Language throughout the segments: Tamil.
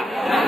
Yeah.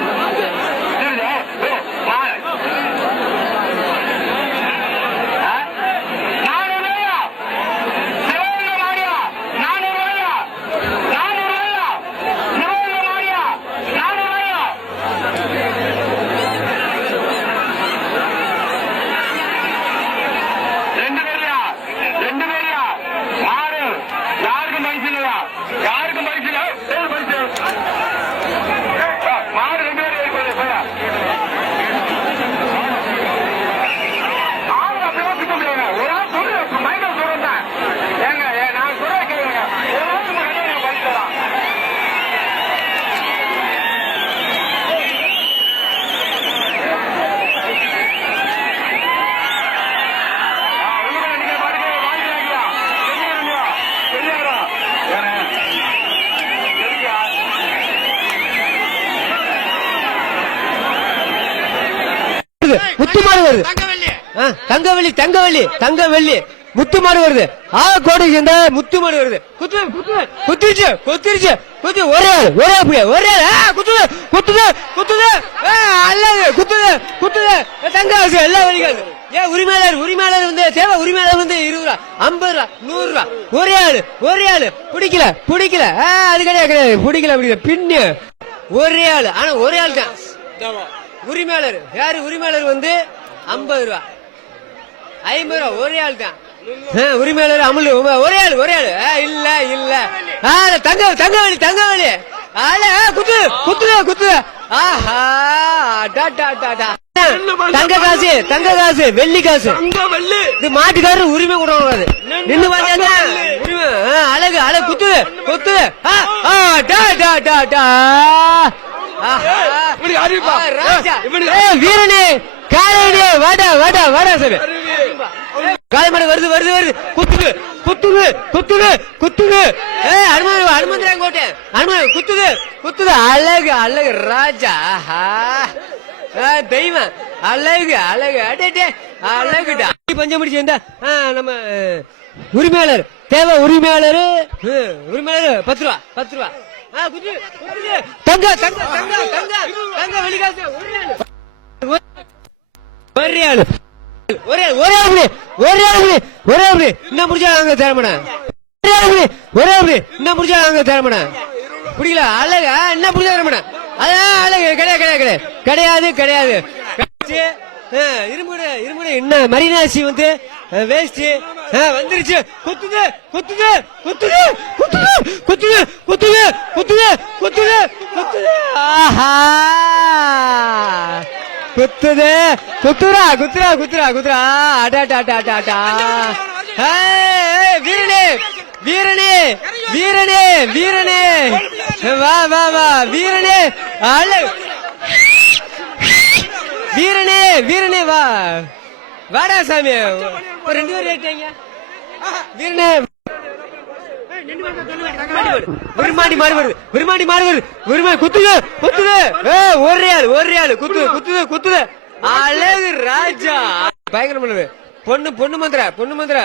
வருது. முத்துமாறு வருது. ஆ, தங்கவள்ளி தங்கவள்ளி தங்கவள்ளி முத்துமாறு வருது. ஆ கோடி சேர்ந்த முத்துமாறு வருது. குத்து குத்து குத்திருச்சு குத்திருச்சு. குத்து ஒரே ஆள் ஒரே அப்படியே ஒரே ஆள். குத்துது குத்துது குத்துது. அல்லது குத்துது குத்துது. தங்க காசு எல்லாம் வலிக்காது ஏன் உரிமையாளர் உரிமையாளர் வந்து தேவை உரிமையாளர் வந்து இருபது ரூபா ஐம்பது ரூபா நூறு ரூபா. ஒரே ஆளு ஒரே ஆளு. பிடிக்கல பிடிக்கல. அது கிடையாது கிடையாது. பிடிக்கல பிடிக்கல. பின்னு. ஒரே ஆளு. ஆனா ஒரே ஆள் தான் உரிமையாளர். யாரு உரிமையாளர் வந்து? ஐம்பது ரூபா. ஐம்பது ரூபா ஒரே ஆள் தான். உரிமையாளர் அமுல் ஒரே ஆள் ஒரே ஆள். இல்ல இல்ல. தங்க தங்கவழி தங்கவழி ஆள குத்து குத்து குத்து. ஆஹா டா டா டா டா. தங்க காசு தங்க காசு வெள்ளி காசு. இது மாட்டுக்காரர் உரிமை கூட கூடாது நின்னு பார்த்தா உரிமை. அழகு அழகு குத்து குத்து. ஆ, டா டா டா டா. வீரனே காலையிலே வாடா வாடா வாடா சாமி காலமடை வருது வருது வருது. குத்துது குத்துது குத்துது குத்துது. ஏ அனுமதி அனுமந்திராங்க கோட்டை அனுமதி குத்துது குத்துது. அழகு அழகு ராஜா. தெய்வம். அழகு அழகு. அடே அழகுடா. பஞ்சம் முடிச்சு வந்தா ஆ, நம்ம உரிமையாளர். தேவை உரிமையாளர். உரிமையாளர் பத்து ரூபா பத்து ரூபா. தங்க தங்க தங்க தங்க தங்க வெளிக்காசு. உரிமையாளர் ஒரே ஆளு. ஒரே ஒரே ஆளு. ஒரே ஆளு. ஒரே ஆளு. என்ன முடிஞ்சா அங்க தரமண ஒரே ஆளு. ஒரே ஆளு. என்ன முடிஞ்சா அங்க தரமண புரியல அழகு? என்ன புரிஞ்சா தரமண அதான் அழகு. கிடையாது கிடையாது கிடையாது கிடையாது. கிடையாது ஆ, என்ன மரினாசி வந்து வேஸ்ட் வந்துருச்சு. குத்துது குத்துது குத்துது குத்துது குத்துது குத்துது குத்துது குத்துது குத்துது ஆஹா. குத்துது. குத்துரா குத்துரா குத்துரா குத்துரா அடா டா டா டா டா வீரனே வீரனே வீரனே வீரனே. வா வா வா வீரனே. அழ வீரனே வீரனே வா. வாடா சாமி. ரெண்டு பேரும் ஏறிட்டாங்க. வீரனே. விருமாண்டி மாறி வருது. விருமாண்டி மாறி வருது. விருமாண்டி குத்துது குத்துது ஏ ஒரே ஆள் ஒரே ஆள். குத்துது குத்துது குத்துது அழகு ராஜா. பயங்கரம் பண்ணுது. பொண்ணு பொண்ணு மந்திர பொண்ணு மந்திர.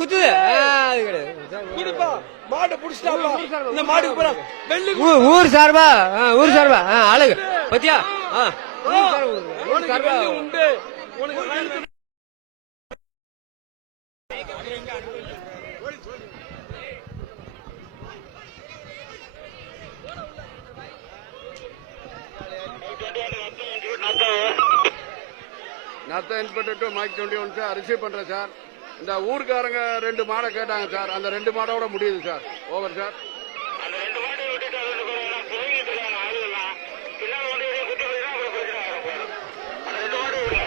குத்துது ஊர் சார்பா. ஊர் சார்பா. அழகு. பத்தியா? உண்டு. உனக்கு நத்த inspector to mike twenty one sir receive பண்றேன் சார். இந்த ஊர்க்காரங்க ரெண்டு மாடை கேட்டாங்க சார். அந்த ரெண்டு மாடோட முடியுது சார். ஓவர் சார் அந்த ரெண்டு மாட்டை விட்டுட்டு அது கொஞ்சம் எல்லாம் புரிஞ்சுட்டு இருக்காங்க ஆளுகள்லாம் பின்னால் கொண்டு போய் குட்டி போயினா அப்புறம் பிரச்சனை வரும் அந்த ரெண்டு மாடு விடுங்க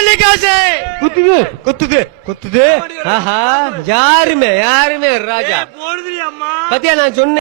வெள்ளிக்காசு குத்துது குத்துது குத்துது. ஆஹா யாருமே யாருமே ராஜா. பத்தியா நான் சொன்னேன்.